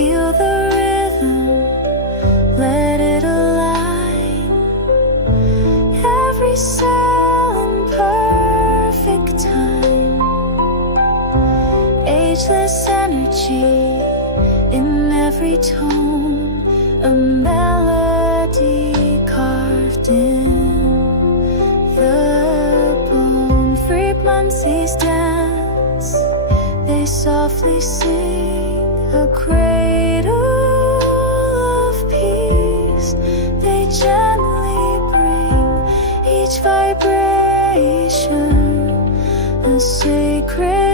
Feel the rhythm, let it align. Every cell in perfect time. Ageless energy in every tone, a melody carved in the bone. Frequencies dance, they softly sing a cradle of peace. They gently bring each vibration a sacred